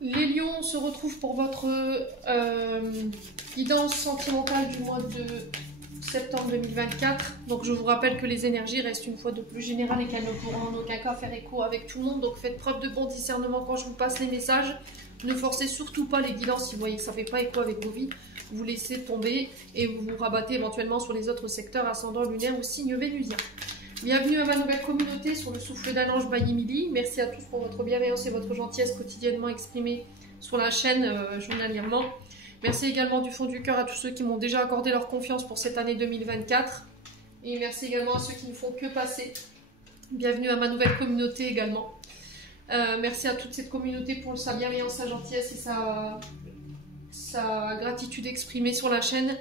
Les lions, on se retrouve pour votre guidance sentimentale du mois de septembre 2024. Donc je vous rappelle que les énergies restent une fois de plus générales et qu'elles ne pourront en aucun cas faire écho avec tout le monde. Donc faites preuve de bon discernement quand je vous passe les messages. Ne forcez surtout pas les guidances si vous voyez que ça ne fait pas écho avec vos vies. Vous laissez tomber et vous vous rabattez éventuellement sur les autres secteurs ascendant lunaire ou signe vénusien. Bienvenue à ma nouvelle communauté sur le souffle d'un ange by Emily. Merci à tous pour votre bienveillance et votre gentillesse quotidiennement exprimée sur la chaîne journalièrement. Merci également du fond du cœur à tous ceux qui m'ont déjà accordé leur confiance pour cette année 2024. Et merci également à ceux qui ne font que passer. Bienvenue à ma nouvelle communauté également. Merci à toute cette communauté pour sa bienveillance, sa gentillesse et sa gratitude exprimée sur la chaîne.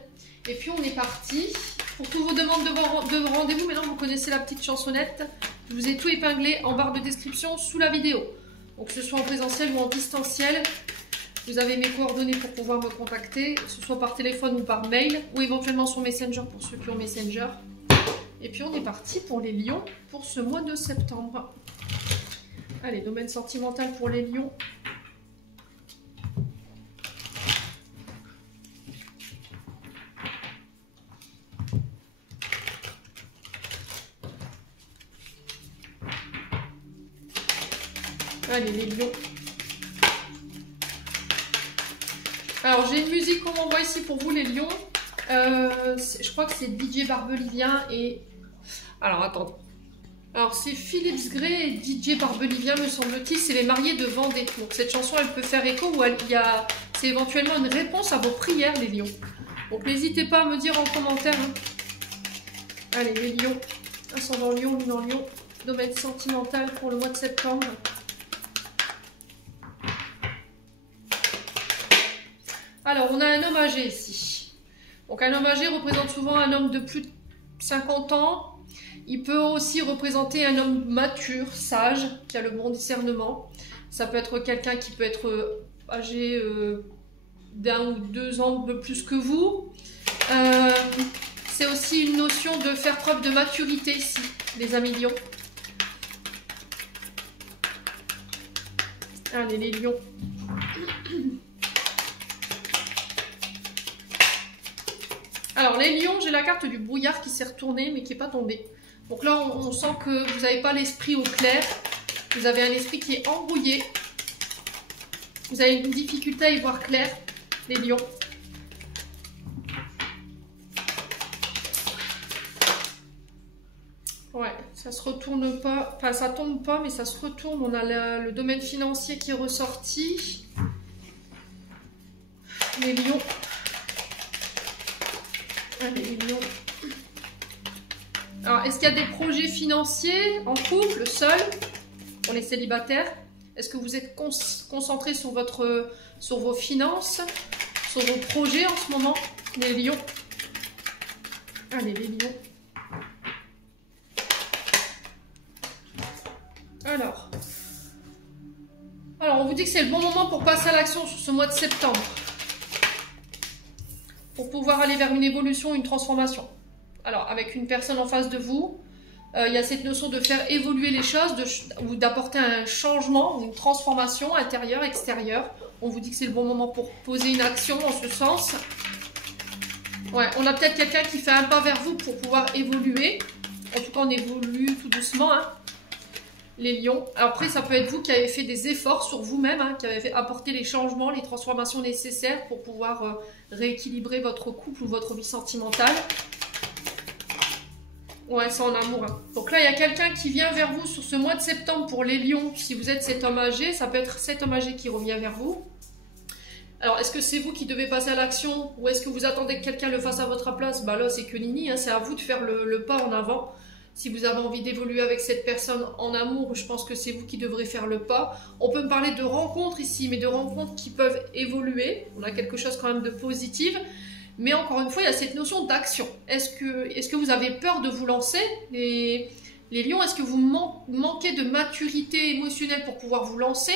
Et puis on est parti. Pour toutes vos demandes de rendez-vous, maintenant vous connaissez la petite chansonnette. Je vous ai tout épinglé en barre de description sous la vidéo. Donc que ce soit en présentiel ou en distanciel, vous avez mes coordonnées pour pouvoir me contacter, que ce soit par téléphone ou par mail, ou éventuellement sur Messenger pour ceux qui ont Messenger. Et puis on est parti pour les lions pour ce mois de septembre. Allez, domaine sentimental pour les lions. Allez, les lions. Alors, j'ai une musique qu'on m'envoie ici pour vous, les lions. Je crois que c'est DJ Barbelivien et... Alors, attendez. Alors, c'est Philips Gray et DJ Barbelivien, me semble-t-il. C'est les mariés de Vendée. Donc, cette chanson, elle peut faire écho ou c'est éventuellement une réponse à vos prières, les lions. Donc, n'hésitez pas à me dire en commentaire. Hein. Allez, les lions. Ascendant lion, lune en lion. Domaine sentimental pour le mois de septembre. Alors, on a un homme âgé ici. Donc, un homme âgé représente souvent un homme de plus de 50 ans. Il peut aussi représenter un homme mature, sage, qui a le bon discernement. Ça peut être quelqu'un qui peut être âgé d'1 ou 2 ans de plus que vous. C'est aussi une notion de faire preuve de maturité ici, les amis lions. Allez, les lions. Alors, les lions, j'ai la carte du brouillard qui s'est retournée, mais qui n'est pas tombée. Donc là, on sent que vous n'avez pas l'esprit au clair. Vous avez un esprit qui est embrouillé. Vous avez une difficulté à y voir clair, les lions. Ouais, ça se retourne pas. Enfin, ça tombe pas, mais ça se retourne. On a le domaine financier qui est ressorti. Les lions. Allez, les lions. Alors, est-ce qu'il y a des projets financiers en couple, seul, pour les célibataires? Est-ce que vous êtes concentré sur vos finances, sur vos projets en ce moment, les lions? Allez, les lions. Alors, on vous dit que c'est le bon moment pour passer à l'action sur ce mois de septembre. Pour pouvoir aller vers une évolution, une transformation. Alors, avec une personne en face de vous, il y a cette notion de faire évoluer les choses, ou d'apporter un changement, une transformation intérieure, extérieure. On vous dit que c'est le bon moment pour poser une action en ce sens. Ouais, on a peut-être quelqu'un qui fait un pas vers vous pour pouvoir évoluer. En tout cas, on évolue tout doucement, hein, les lions. Alors après, ça peut être vous qui avez fait des efforts sur vous-même, hein, qui avez apporté les changements, les transformations nécessaires pour pouvoir rééquilibrer votre couple ou votre vie sentimentale. Ouais, c'est en amour. Hein. Donc là, il y a quelqu'un qui vient vers vous sur ce mois de septembre pour les lions. Si vous êtes cet homme âgé, ça peut être cet homme âgé qui revient vers vous. Alors, est-ce que c'est vous qui devez passer à l'action ou est-ce que vous attendez que quelqu'un le fasse à votre place? Bah là, c'est que nini, hein, c'est à vous de faire le pas en avant. Si vous avez envie d'évoluer avec cette personne en amour, je pense que c'est vous qui devrez faire le pas. On peut me parler de rencontres ici, mais de rencontres qui peuvent évoluer. On a quelque chose quand même de positif. Mais encore une fois, il y a cette notion d'action. Est-ce que vous avez peur de vous lancer, les lions? Est-ce que vous manquez de maturité émotionnelle pour pouvoir vous lancer?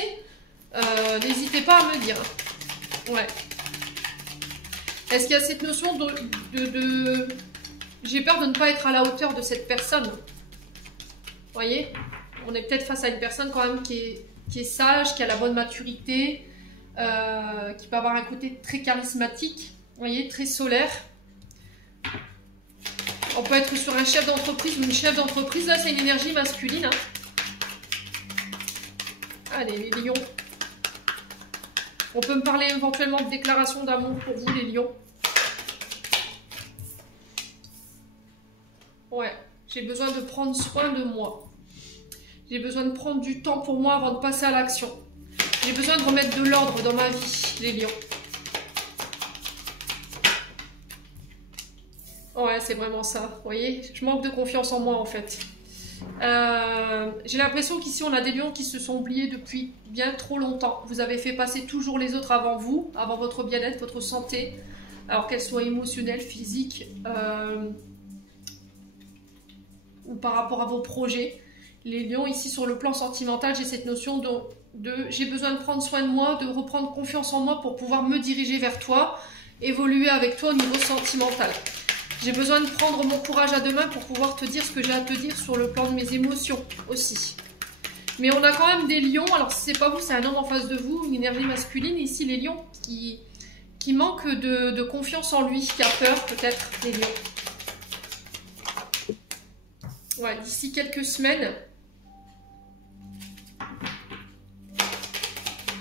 N'hésitez pas à me dire. Ouais. Est-ce qu'il y a cette notion de j'ai peur de ne pas être à la hauteur de cette personne? Vous voyez? On est peut-être face à une personne quand même qui est sage, qui a la bonne maturité, qui peut avoir un côté très charismatique, vous voyez, très solaire. On peut être sur un chef d'entreprise ou une chef d'entreprise. Là, c'est une énergie masculine. Hein. Allez, les lions. On peut me parler éventuellement de déclaration d'amour pour vous, les lions. Ouais, j'ai besoin de prendre soin de moi. J'ai besoin de prendre du temps pour moi avant de passer à l'action. J'ai besoin de remettre de l'ordre dans ma vie, les lions. Ouais, c'est vraiment ça. Vous voyez, je manque de confiance en moi, en fait. J'ai l'impression qu'ici, on a des lions qui se sont oubliés depuis bien trop longtemps. Vous avez fait passer toujours les autres avant vous, avant votre bien-être, votre santé, alors qu'elle soit émotionnelle, physique, ou par rapport à vos projets. Les lions, ici, sur le plan sentimental, j'ai cette notion de j'ai besoin de prendre soin de moi, de reprendre confiance en moi pour pouvoir me diriger vers toi, évoluer avec toi au niveau sentimental. J'ai besoin de prendre mon courage à deux mains pour pouvoir te dire ce que j'ai à te dire sur le plan de mes émotions aussi. Mais on a quand même des lions, alors si c'est pas vous, c'est un homme en face de vous, une énergie masculine. Ici, les lions qui manquent de confiance en lui, qui a peur peut-être, les lions. Ouais, d'ici quelques semaines.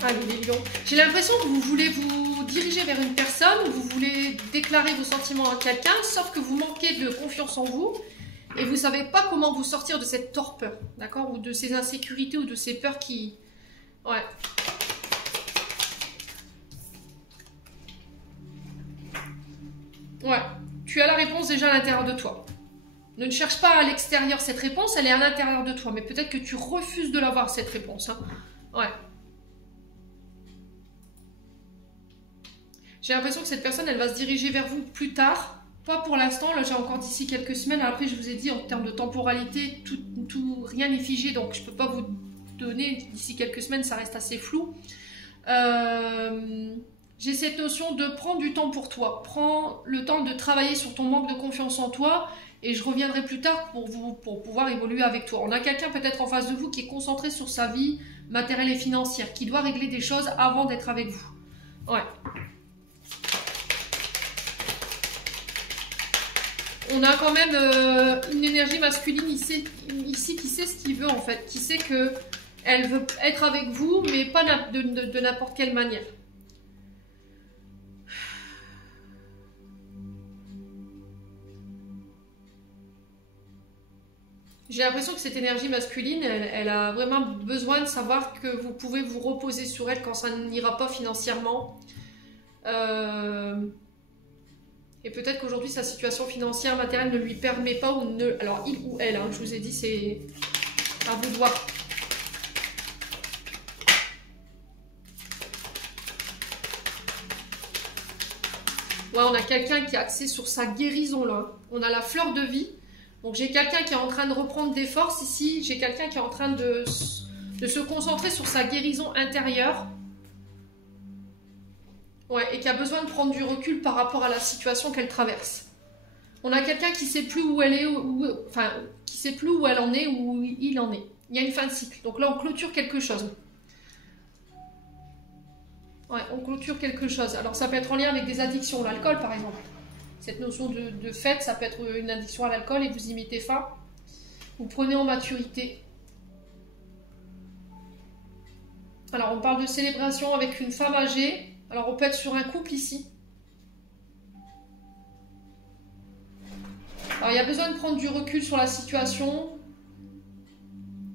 Allez, les lions. J'ai l'impression que vous voulez vous diriger vers une personne, vous voulez déclarer vos sentiments à quelqu'un, sauf que vous manquez de confiance en vous et vous ne savez pas comment vous sortir de cette torpeur, d'accord? Ou de ces insécurités ou de ces peurs qui... Ouais. Ouais. Tu as la réponse déjà à l'intérieur de toi. Ne cherche pas à l'extérieur cette réponse, elle est à l'intérieur de toi. Mais peut-être que tu refuses de l'avoir, cette réponse. Hein. Ouais. J'ai l'impression que cette personne, elle va se diriger vers vous plus tard. Pas pour l'instant, là j'ai encore d'ici quelques semaines. Après, je vous ai dit, en termes de temporalité, rien n'est figé. Donc, je ne peux pas vous donner d'ici quelques semaines, ça reste assez flou. J'ai cette notion de prendre du temps pour toi. Prends le temps de travailler sur ton manque de confiance en toi. Et je reviendrai plus tard pour pouvoir évoluer avec toi. On a quelqu'un peut-être en face de vous qui est concentré sur sa vie matérielle et financière, qui doit régler des choses avant d'être avec vous. Ouais. On a quand même une énergie masculine ici qui sait ce qu'il veut en fait, qui sait qu'elle veut être avec vous, mais pas de n'importe quelle manière. J'ai l'impression que cette énergie masculine, elle a vraiment besoin de savoir que vous pouvez vous reposer sur elle quand ça n'ira pas financièrement. Et peut-être qu'aujourd'hui, sa situation financière, matérielle ne lui permet pas ou ne... Alors, il ou elle, hein, je vous ai dit, c'est à vous de voir. Ouais, on a quelqu'un qui est axé sur sa guérison, là. On a la fleur de vie. Donc j'ai quelqu'un qui est en train de reprendre des forces ici, j'ai quelqu'un qui est en train de se concentrer sur sa guérison intérieure. Ouais, et qui a besoin de prendre du recul par rapport à la situation qu'elle traverse. On a quelqu'un qui ne sait plus où elle est, enfin, qui ne sait plus où elle en est, où il en est. Il y a une fin de cycle. Donc là, on clôture quelque chose. Ouais, on clôture quelque chose. Alors ça peut être en lien avec des addictions, l'alcool par exemple. Cette notion de fête, ça peut être une addiction à l'alcool et vous y mettez fin. Vous prenez en maturité. Alors, on parle de célébration avec une femme âgée. Alors, on peut être sur un couple ici. Alors, il y a besoin de prendre du recul sur la situation,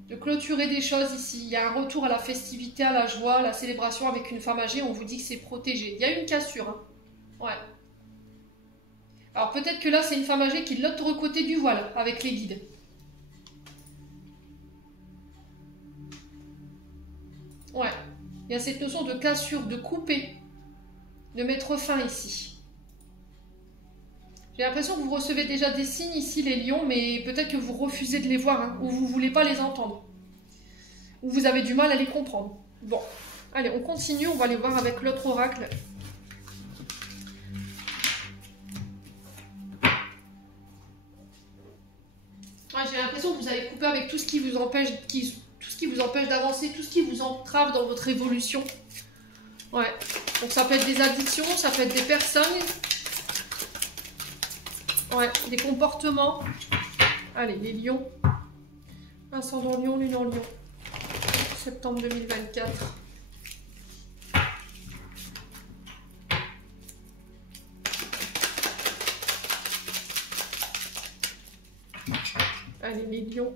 de clôturer des choses ici. Il y a un retour à la festivité, à la joie, à la célébration avec une femme âgée. On vous dit que c'est protégé. Il y a une cassure. Hein. Ouais. Alors peut-être que là, c'est une femme âgée qui est de l'autre côté du voile, avec les guides. Ouais. Il y a cette notion de cassure, de couper, de mettre fin ici. J'ai l'impression que vous recevez déjà des signes ici, les lions, mais peut-être que vous refusez de les voir, hein, ou vous ne voulez pas les entendre. Ou vous avez du mal à les comprendre. Bon, allez, on continue, on va aller voir avec l'autre oracle. J'ai l'impression que vous avez coupé avec tout ce qui vous empêche, d'avancer, tout ce qui vous entrave dans votre évolution. Ouais. Donc ça peut être des addictions, ça peut être des personnes. Ouais, des comportements. Allez, les lions. Ascendant lion, lune en lion. Septembre 2024. Allez, les lions.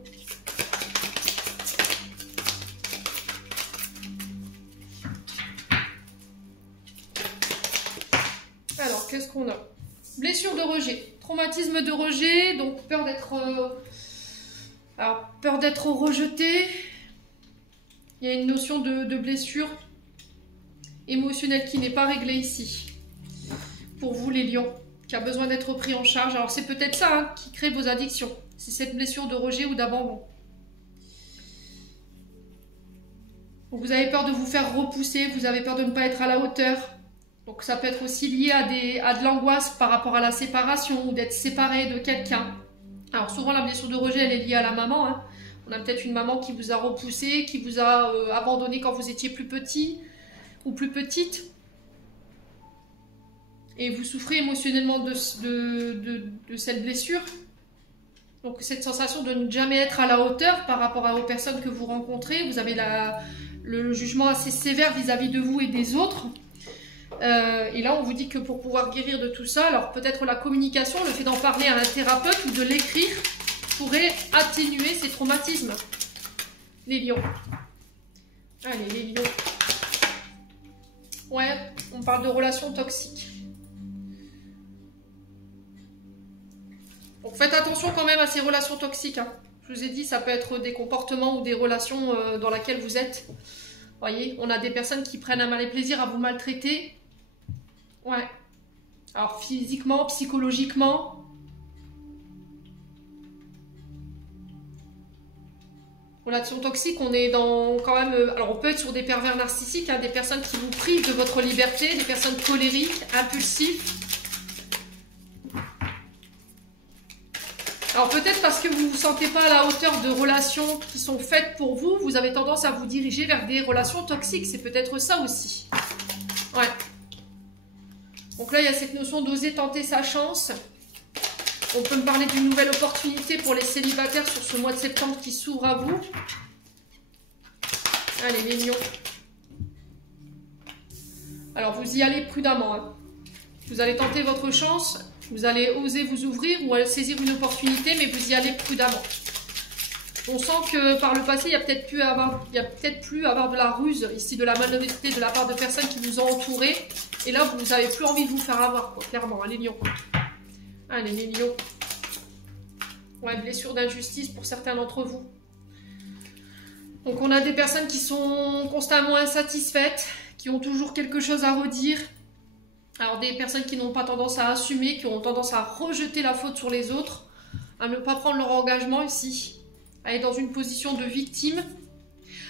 Alors, qu'est-ce qu'on a? Blessure de rejet, traumatisme de rejet, donc peur d'être rejeté. Il y a une notion de blessure émotionnelle qui n'est pas réglée ici. Pour vous les lions, qui a besoin d'être pris en charge. Alors c'est peut-être ça hein, qui crée vos addictions. C'est cette blessure de rejet ou d'abandon. Vous avez peur de vous faire repousser, vous avez peur de ne pas être à la hauteur. Donc ça peut être aussi lié à de l'angoisse par rapport à la séparation ou d'être séparé de quelqu'un. Alors souvent la blessure de rejet elle est liée à la maman. Hein. On a peut-être une maman qui vous a repoussé, qui vous a abandonné quand vous étiez plus petit ou plus petite. Et vous souffrez émotionnellement de cette blessure. Donc cette sensation de ne jamais être à la hauteur par rapport aux personnes que vous rencontrez. Vous avez le jugement assez sévère vis-à-vis de vous et des autres. Et là, on vous dit que pour pouvoir guérir de tout ça, alors peut-être la communication, le fait d'en parler à un thérapeute ou de l'écrire, pourrait atténuer ces traumatismes. Les lions. Allez, les lions. Ouais, on parle de relations toxiques. Donc faites attention quand même à ces relations toxiques. Hein. Je vous ai dit, ça peut être des comportements ou des relations dans lesquelles vous êtes. Vous voyez, on a des personnes qui prennent un malin plaisir à vous maltraiter. Ouais. Alors physiquement, psychologiquement. Relation toxique, on est dans quand même... alors on peut être sur des pervers narcissiques, hein, des personnes qui vous privent de votre liberté, des personnes colériques, impulsives. Alors peut-être parce que vous ne vous sentez pas à la hauteur de relations qui sont faites pour vous, vous avez tendance à vous diriger vers des relations toxiques. C'est peut-être ça aussi. Ouais. Donc là, il y a cette notion d'oser tenter sa chance. On peut me parler d'une nouvelle opportunité pour les célibataires sur ce mois de septembre qui s'ouvre à vous. Allez, les lions. Alors, vous y allez prudemment. Hein. Vous allez tenter votre chance. Vous allez oser vous ouvrir ou saisir une opportunité, mais vous y allez prudemment. On sent que par le passé, il y a peut-être pu avoir de la ruse, ici de la malhonnêteté de la part de personnes qui vous ont entouré. Et là, vous n'avez plus envie de vous faire avoir, quoi, clairement, hein, les lions. Allez, les lions. Ouais, blessure d'injustice pour certains d'entre vous. Donc, on a des personnes qui sont constamment insatisfaites, qui ont toujours quelque chose à redire. Alors, des personnes qui n'ont pas tendance à assumer, qui ont tendance à rejeter la faute sur les autres, à ne pas prendre leur engagement ici, à être dans une position de victime.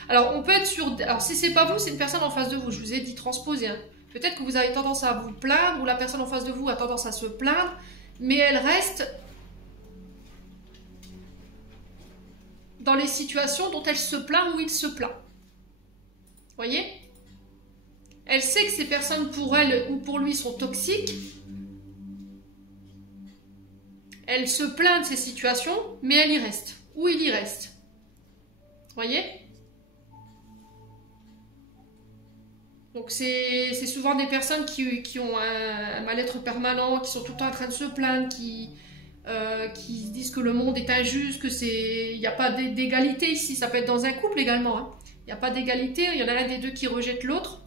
Alors, on peut être sur... Alors, si c'est pas vous, c'est une personne en face de vous. Je vous ai dit transposer. Hein. Peut-être que vous avez tendance à vous plaindre, ou la personne en face de vous a tendance à se plaindre, mais elle reste dans les situations dont elle se plaint ou il se plaint. Vous voyez ? Elle sait que ces personnes pour elle ou pour lui sont toxiques. Elle se plaint de ces situations, mais elle y reste. Ou il y reste. Vous voyez ? Donc c'est souvent des personnes qui ont un mal-être permanent, qui sont tout le temps en train de se plaindre, qui disent que le monde est injuste, il n'y a pas d'égalité ici. Ça peut être dans un couple également. Hein. Il n'y a pas d'égalité, il y en a un des deux qui rejette l'autre.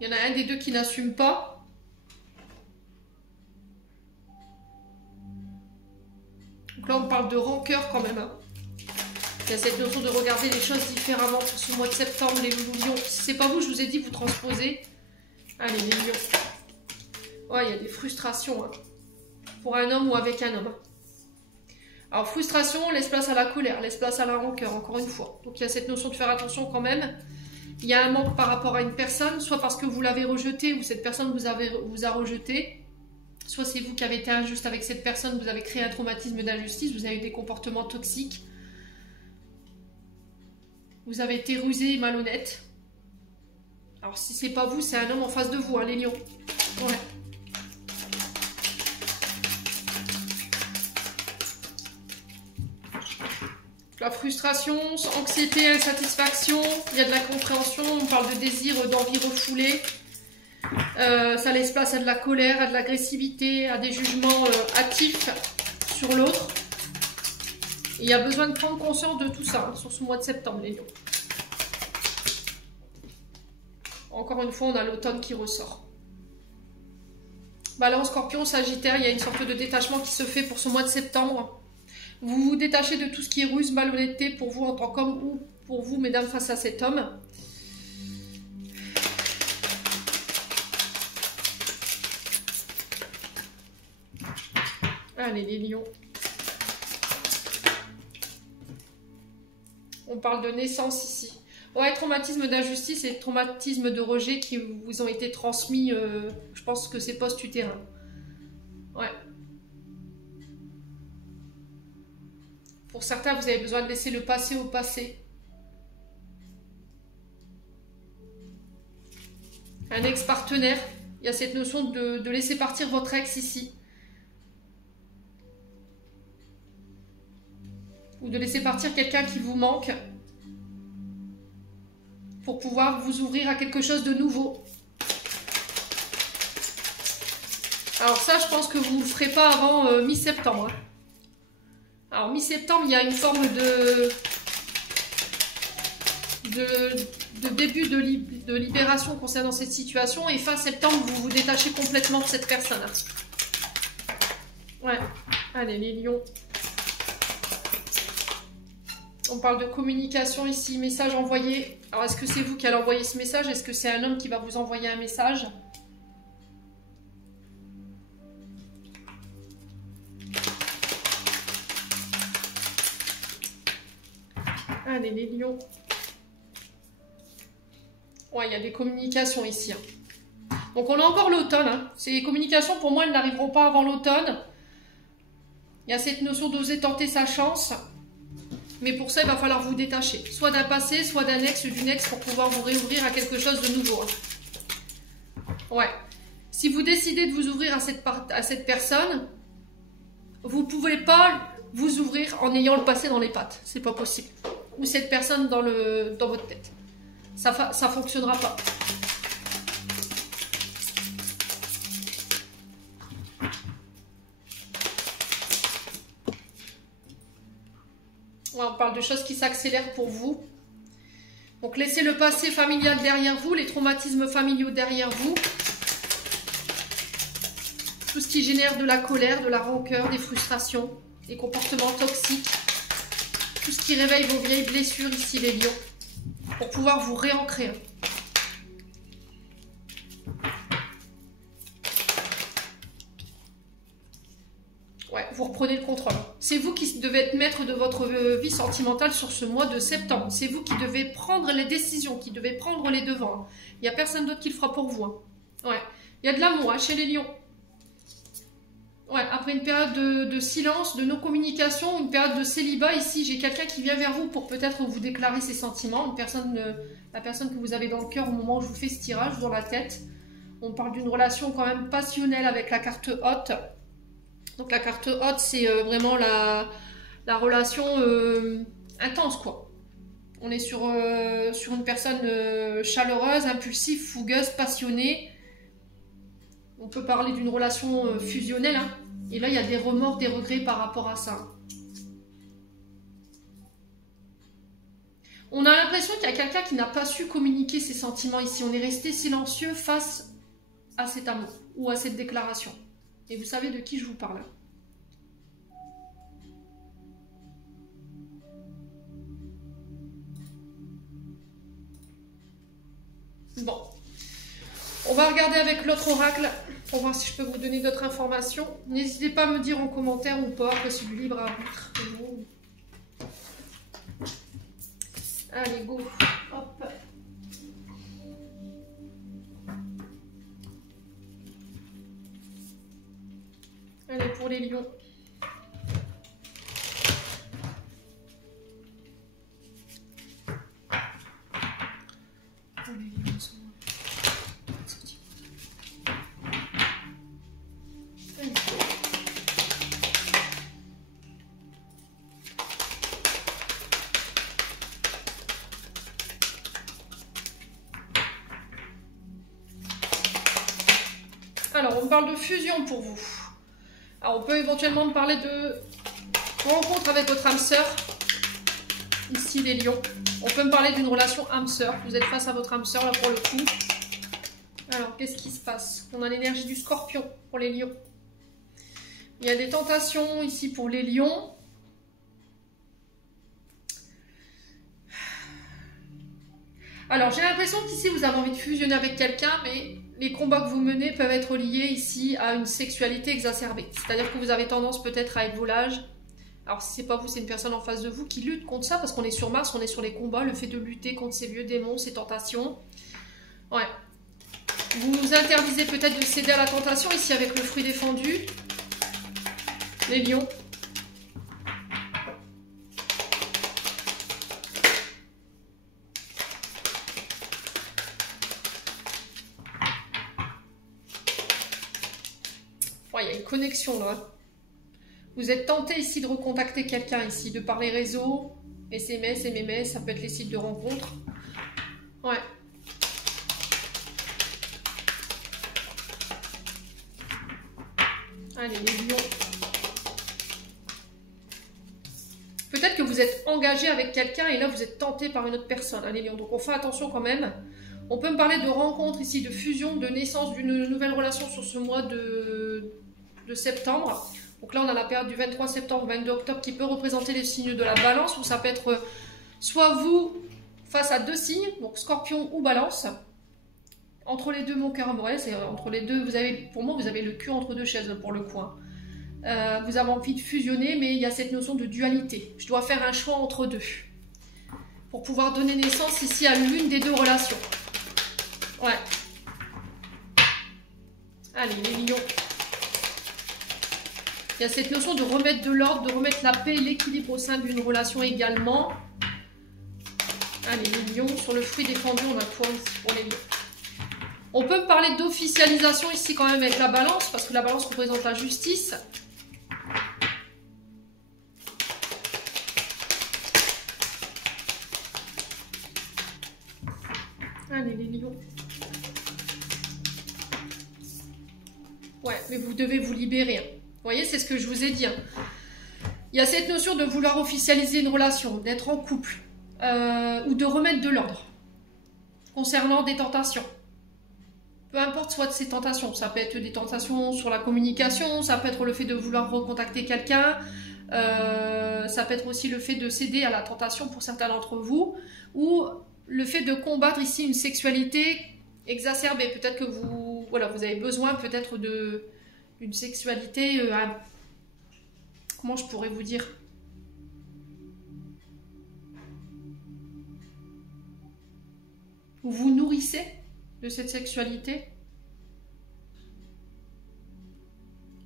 Il y en a un des deux qui n'assume pas. Donc là, on parle de rancœur quand même. Hein. Il y a cette notion de regarder les choses différemment pour ce mois de septembre, les lions. Si c'est pas vous, je vous ai dit, vous transposez. Allez, les lions. Ouais, il y a des frustrations. Hein. Pour un homme ou avec un homme. Alors, frustration laisse place à la colère, laisse place à la rancœur, encore une fois. Donc, il y a cette notion de faire attention quand même. Il y a un manque par rapport à une personne, soit parce que vous l'avez rejeté ou cette personne vous a rejeté. Soit c'est vous qui avez été injuste avec cette personne, vous avez créé un traumatisme d'injustice, vous avez eu des comportements toxiques. Vous avez été rusé et malhonnête. Alors si c'est pas vous, c'est un homme en face de vous, hein, les lions. Ouais. La frustration, anxiété, insatisfaction, il y a de l'incompréhension, on parle de désir, d'envie refoulée. Ça laisse place à de la colère, à de l'agressivité, à des jugements hâtifs sur l'autre. Il y a besoin de prendre conscience de tout ça, hein, sur ce mois de septembre, les lions. Encore une fois, on a l'automne qui ressort. Balance, Scorpion, Sagittaire, il y a une sorte de détachement qui se fait pour ce mois de septembre. Vous vous détachez de tout ce qui est ruse, malhonnêteté pour vous en tant qu'homme ou pour vous, mesdames, face à cet homme. Allez, les lions. On parle de naissance ici. Ouais, traumatisme d'injustice et traumatisme de rejet qui vous ont été transmis, je pense que c'est post-utérin. Ouais. Pour certains, vous avez besoin de laisser le passé au passé. Un ex-partenaire, il y a cette notion de laisser partir votre ex ici. Ou de laisser partir quelqu'un qui vous manque. Pour pouvoir vous ouvrir à quelque chose de nouveau. Alors ça, je pense que vous ne le ferez pas avant mi-septembre. Hein. Alors mi-septembre, il y a une forme de début de libération concernant cette situation. Et fin septembre, vous vous détachez complètement de cette personne. Hein. Ouais, allez les lions. On parle de communication ici, message envoyé. Alors, est-ce que c'est vous qui allez envoyer ce message? Est-ce que c'est un homme qui va vous envoyer un message? Allez, les lions. Ouais, il y a des communications ici. Hein. Donc, on a encore l'automne. Hein. Ces communications, pour moi, elles n'arriveront pas avant l'automne. Il y a cette notion d'oser tenter sa chance. Mais pour ça, il va falloir vous détacher. Soit d'un passé, soit d'un ex, d'une ex, pour pouvoir vous réouvrir à quelque chose de nouveau. Ouais. Si vous décidez de vous ouvrir à cette personne, vous ne pouvez pas vous ouvrir en ayant le passé dans les pattes. C'est pas possible. Ou cette personne dans votre tête. Ça fonctionnera pas. On parle de choses qui s'accélèrent pour vous. Donc laissez le passé familial derrière vous, les traumatismes familiaux derrière vous. Tout ce qui génère de la colère, de la rancœur, des frustrations, des comportements toxiques. Tout ce qui réveille vos vieilles blessures ici, les lions. Pour pouvoir vous réancrer. Ouais, vous reprenez le contrôle. C'est vous qui devez être maître de votre vie sentimentale sur ce mois de septembre. C'est vous qui devez prendre les décisions, qui devez prendre les devants. Il n'y a personne d'autre qui le fera pour vous. Hein. Ouais. Il y a de l'amour hein, chez les lions. Ouais, après une période de silence, de non-communication, une période de célibat, ici, j'ai quelqu'un qui vient vers vous pour peut-être vous déclarer ses sentiments. La personne que vous avez dans le cœur au moment où je vous fais ce tirage, dans la tête. On parle d'une relation quand même passionnelle avec la carte haute. Donc la carte haute, c'est vraiment la relation intense, quoi. On est sur une personne chaleureuse, impulsive, fougueuse, passionnée. On peut parler d'une relation fusionnelle. Hein. Et là, il y a des remords, des regrets par rapport à ça. On a l'impression qu'il y a quelqu'un qui n'a pas su communiquer ses sentiments ici. On est resté silencieux face à cet amour ou à cette déclaration. Et vous savez de qui je vous parle. Bon. On va regarder avec l'autre oracle pour voir si je peux vous donner d'autres informations. N'hésitez pas à me dire en commentaire ou pas, que c'est du libre arbitre. Allez, go. Hop. Allez, pour les lions. on parle de fusion pour vous. Alors, on peut éventuellement parler de rencontre avec votre âme sœur. Ici, les lions. On peut me parler d'une relation âme-sœur. Vous êtes face à votre âme sœur, là, pour le coup. Alors, qu'est-ce qui se passe? On a l'énergie du scorpion pour les lions. Il y a des tentations ici pour les lions. Alors, j'ai l'impression qu'ici, vous avez envie de fusionner avec quelqu'un, mais les combats que vous menez peuvent être liés ici à une sexualité exacerbée. C'est-à-dire que vous avez tendance peut-être à être volage. Alors, si c'est pas vous, c'est une personne en face de vous qui lutte contre ça, parce qu'on est sur Mars, on est sur les combats, le fait de lutter contre ces vieux démons, ces tentations. Ouais. Vous vous interdisez peut-être de céder à la tentation, ici, avec le fruit défendu. Les lions. Ouais, il y a une connexion, là. Vous êtes tenté ici de recontacter quelqu'un ici, de par les réseaux, SMS, MMS, ça peut être les sites de rencontres. Ouais. Allez, les lions. Peut-être que vous êtes engagé avec quelqu'un et là vous êtes tenté par une autre personne, hein, les lions. Donc on fait attention quand même. On peut me parler de rencontre ici, de fusion, de naissance d'une nouvelle relation sur ce mois de septembre. Donc là, on a la période du 23 septembre au 22 octobre qui peut représenter les signes de la balance, où ça peut être soit vous face à deux signes, donc scorpion ou balance. Entre les deux, mon cœur amoureux, c'est entre les deux, vous avez, pour moi, vous avez le cul entre deux chaises pour le coup. Vous avez envie de fusionner, mais il y a cette notion de dualité. Je dois faire un choix entre deux pour pouvoir donner naissance ici à l'une des deux relations. Ouais. Allez, les lions. Il y a cette notion de remettre de l'ordre, de remettre la paix et l'équilibre au sein d'une relation également. Allez, les lions, sur le fruit défendu, on a quoi ici pour les lions? On peut parler d'officialisation ici quand même avec la balance, parce que la balance représente la justice. Allez, les lions. Ouais, mais vous devez vous libérer. Vous voyez, c'est ce que je vous ai dit. Il y a cette notion de vouloir officialiser une relation, d'être en couple, ou de remettre de l'ordre concernant des tentations. Peu importe soit de ces tentations, ça peut être des tentations sur la communication, ça peut être le fait de vouloir recontacter quelqu'un, ça peut être aussi le fait de céder à la tentation pour certains d'entre vous, ou le fait de combattre ici une sexualité exacerbée. Peut-être que vous, voilà, vous avez besoin peut-être d'une sexualité, comment je pourrais vous dire, où vous nourrissez de cette sexualité.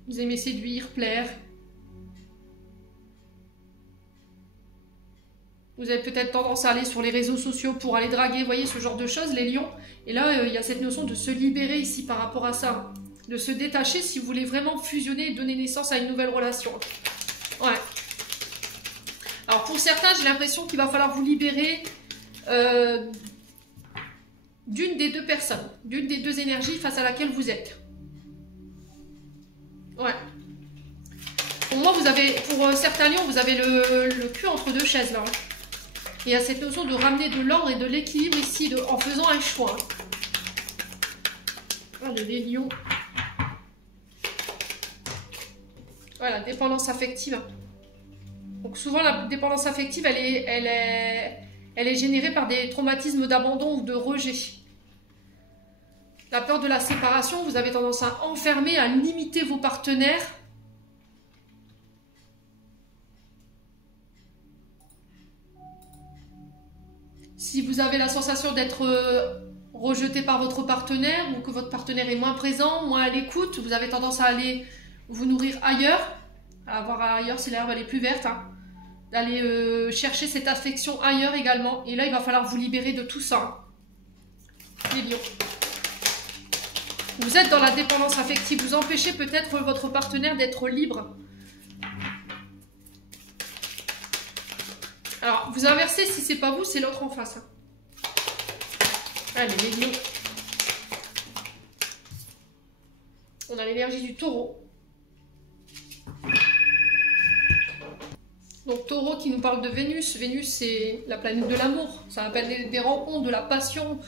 Vous aimez séduire, plaire. Vous avez peut-être tendance à aller sur les réseaux sociaux pour aller draguer, vous voyez, ce genre de choses, les lions. Et là, il y a cette notion de se libérer ici par rapport à ça. De se détacher si vous voulez vraiment fusionner et donner naissance à une nouvelle relation. Ouais. Alors pour certains, j'ai l'impression qu'il va falloir vous libérer d'une des deux personnes, d'une des deux énergies face à laquelle vous êtes. Ouais. Pour moi, vous avez, pour certains lions, vous avez le cul entre deux chaises là. Il y a cette notion de ramener de l'ordre et de l'équilibre ici en faisant un choix. Allez, les lions. Voilà, dépendance affective. Donc souvent, la dépendance affective, elle est générée par des traumatismes d'abandon ou de rejet. La peur de la séparation, vous avez tendance à enfermer, à limiter vos partenaires. Si vous avez la sensation d'être rejeté par votre partenaire ou que votre partenaire est moins présent, moins à l'écoute, vous avez tendance à aller vous nourrir ailleurs, à avoir ailleurs si l'herbe elle est plus verte, hein, d'aller chercher cette affection ailleurs également. Et là, il va falloir vous libérer de tout ça. Hein. Les lions. Vous êtes dans la dépendance affective, vous empêchez peut-être votre partenaire d'être libre. Alors, vous inversez, si c'est pas vous, c'est l'autre en face. Hein. Allez, les lions. On a l'énergie du taureau. Donc taureau qui nous parle de Vénus. Vénus, c'est la planète de l'amour. Ça appelle des rencontres, de la passion.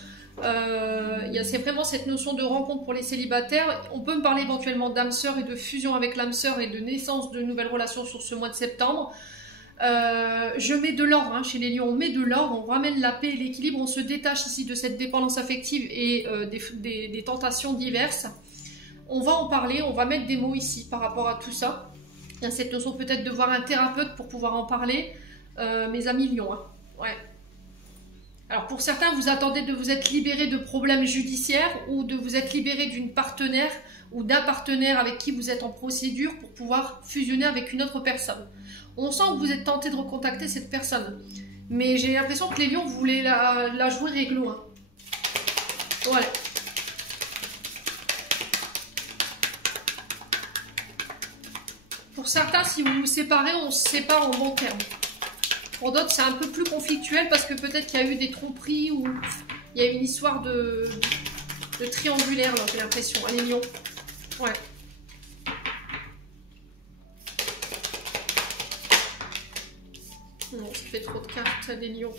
C'est vraiment cette notion de rencontre pour les célibataires. On peut me parler éventuellement d'âme sœur et de fusion avec l'âme sœur et de naissance de nouvelles relations sur ce mois de septembre. Je mets de l'or, hein, chez les lions, on met de l'or, on ramène la paix et l'équilibre, on se détache ici de cette dépendance affective et des tentations diverses. On va en parler, on va mettre des mots ici par rapport à tout ça. Il y a cette notion peut-être de voir un thérapeute pour pouvoir en parler, mes amis lions. Hein. Ouais. Alors pour certains, vous attendez de vous être libéré de problèmes judiciaires ou de vous être libéré d'une partenaire ou d'un partenaire avec qui vous êtes en procédure pour pouvoir fusionner avec une autre personne. On sent que vous êtes tenté de recontacter cette personne. Mais j'ai l'impression que les lions voulaient la jouer réglo. Hein. Voilà. Pour certains, si vous vous séparez, on se sépare en bon terme. Pour d'autres, c'est un peu plus conflictuel parce que peut-être qu'il y a eu des tromperies ou il y a eu une histoire de triangulaire, j'ai l'impression. Allez, lions. Ouais. Non, ça fait trop de cartes, des lions.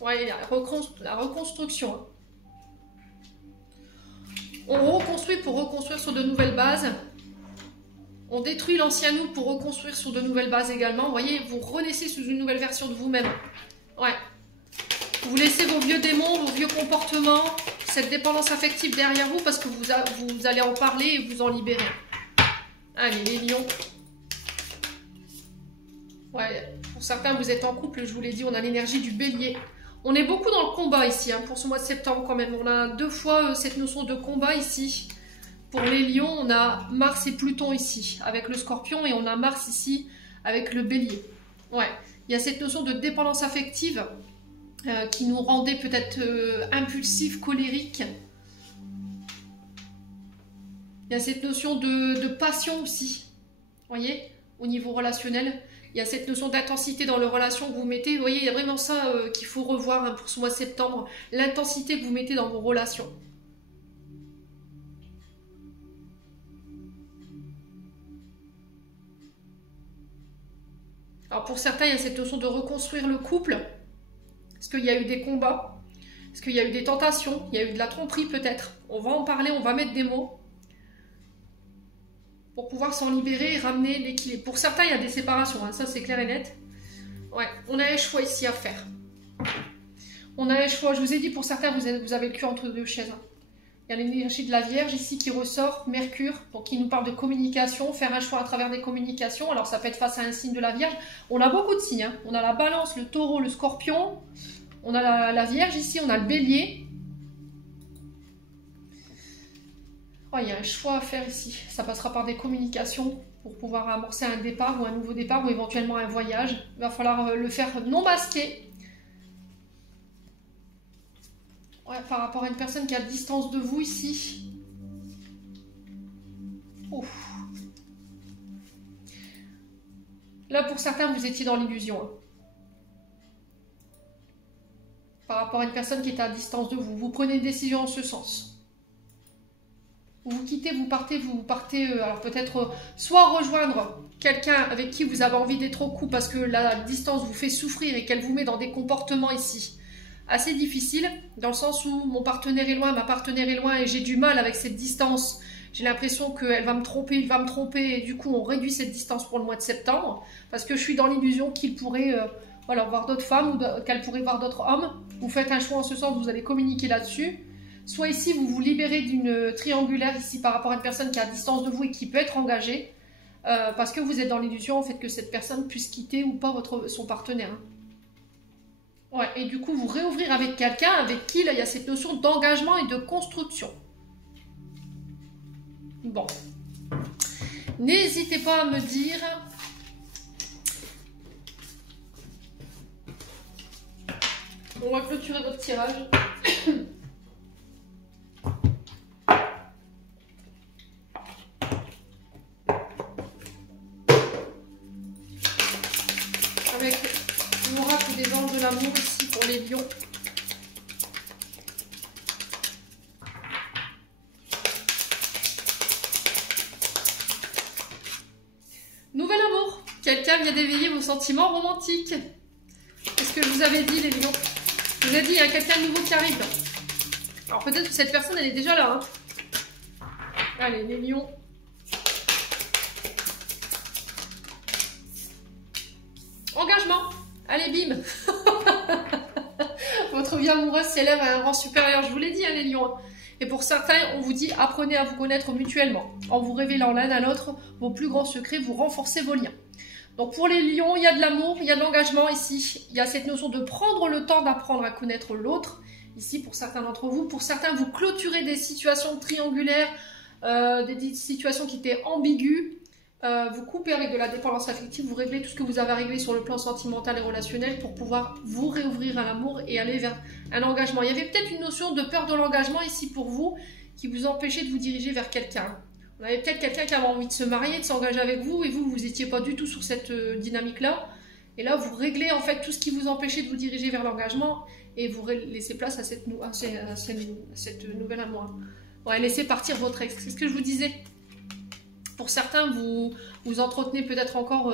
Ouais, la reconstruction. Hein. On reconstruit pour reconstruire sur de nouvelles bases. On détruit l'ancien nous pour reconstruire sur de nouvelles bases également. Vous voyez, vous renaissez sous une nouvelle version de vous-même. Ouais. Vous laissez vos vieux démons, vos vieux comportements, cette dépendance affective derrière vous parce que vous allez en parler et vous en libérer. Allez, les lions. Ouais, pour certains, vous êtes en couple, je vous l'ai dit, on a l'énergie du bélier. On est beaucoup dans le combat ici, hein, pour ce mois de septembre quand même. On a 2 fois cette notion de combat ici. Pour les lions, on a Mars et Pluton ici, avec le scorpion, et on a Mars ici, avec le bélier. Ouais, il y a cette notion de dépendance affective qui nous rendait peut-être impulsifs, colériques. Il y a cette notion de passion aussi, vous voyez, au niveau relationnel. Il y a cette notion d'intensité dans les relations que vous mettez. Vous voyez, il y a vraiment ça qu'il faut revoir hein, pour ce mois de septembre. L'intensité que vous mettez dans vos relations. Alors pour certains, il y a cette notion de reconstruire le couple. Est-ce qu'il y a eu des combats? Est-ce qu'il y a eu des tentations? Il y a eu de la tromperie peut-être. On va en parler, on va mettre des mots. Pour pouvoir s'en libérer et ramener l'équilibre. Pour certains, il y a des séparations, hein, ça c'est clair et net. Ouais, on a un choix ici à faire. On a un choix, je vous ai dit, pour certains, vous avez le cul entre 2 chaises. Hein. Il y a l'énergie de la Vierge ici qui ressort, Mercure, donc qui nous parle de communication, faire un choix à travers des communications. Alors ça peut être face à un signe de la Vierge. On a beaucoup de signes, hein. On a la Balance, le Taureau, le Scorpion. On a la Vierge ici, on a le Bélier. Oh, il y a un choix à faire ici. Ça passera par des communications pour pouvoir amorcer un départ ou un nouveau départ ou éventuellement un voyage. Il va falloir le faire non masqué. Ouais, par rapport à une personne qui est à distance de vous ici. Ouf. Là, pour certains, vous étiez dans l'illusion. Hein. Par rapport à une personne qui est à distance de vous. Vous prenez une décision en ce sens. Vous quittez, vous partez, alors peut-être soit rejoindre quelqu'un avec qui vous avez envie d'être au coup parce que la distance vous fait souffrir et qu'elle vous met dans des comportements ici assez difficiles, dans le sens où mon partenaire est loin, ma partenaire est loin et j'ai du mal avec cette distance. J'ai l'impression qu'elle va me tromper, il va me tromper et du coup on réduit cette distance pour le mois de septembre parce que je suis dans l'illusion qu'il pourrait voilà, voir d'autres femmes ou qu'elle pourrait voir d'autres hommes. Vous faites un choix en ce sens, vous allez communiquer là-dessus. Soit ici, vous vous libérez d'une triangulaire ici par rapport à une personne qui est à distance de vous et qui peut être engagée parce que vous êtes dans l'illusion en fait que cette personne puisse quitter ou pas son partenaire. Hein. Ouais, et du coup, vous réouvrir avec quelqu'un avec qui là, il y a cette notion d'engagement et de construction. Bon. N'hésitez pas à me dire... On va clôturer votre tirage. Avec l'oracle des anges de l'amour ici pour les lions. quelqu'un vient d'éveiller vos sentiments romantiques. C'est ce que je vous avais dit, les lions. Je vous ai dit, il y a quelqu'un de nouveau qui arrive. Alors peut-être que cette personne, elle est déjà là. Hein. Allez, les lions. Engagement. Allez, bim. Votre vie amoureuse s'élève à un rang supérieur. Je vous l'ai dit, hein, les lions. Et pour certains, on vous dit, apprenez à vous connaître mutuellement. En vous révélant l'un à l'autre vos plus grands secrets, vous renforcez vos liens. Donc pour les lions, il y a de l'amour, il y a de l'engagement ici. Il y a cette notion de prendre le temps d'apprendre à connaître l'autre. Ici, pour certains d'entre vous. Pour certains, vous clôturez des situations triangulaires, des situations qui étaient ambiguës. Vous coupez avec de la dépendance affective, vous réglez tout ce que vous avez réglé sur le plan sentimental et relationnel pour pouvoir vous réouvrir à l'amour et aller vers un engagement. Il y avait peut-être une notion de peur de l'engagement ici pour vous qui vous empêchait de vous diriger vers quelqu'un. On avait peut-être quelqu'un qui avait envie de se marier, de s'engager avec vous et vous n'étiez pas du tout sur cette dynamique-là. Et là, vous réglez en fait tout ce qui vous empêchait de vous diriger vers l'engagement et vous laissez place à cette nouvelle amour. Ouais, laissez partir votre ex. C'est ce que je vous disais. Pour certains, vous entretenez peut-être encore...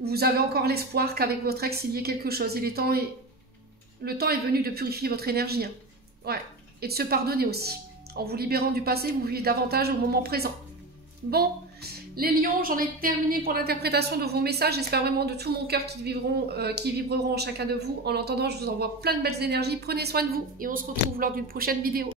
vous avez encore l'espoir qu'avec votre ex, il y ait quelque chose. Et le temps est venu de purifier votre énergie. Hein. Ouais. Et de se pardonner aussi. En vous libérant du passé, vous vivez davantage au moment présent. Bon, les lions, j'en ai terminé pour l'interprétation de vos messages. J'espère vraiment de tout mon cœur qu'ils vibreront chacun de vous. En l'entendant, je vous envoie plein de belles énergies. Prenez soin de vous et on se retrouve lors d'une prochaine vidéo.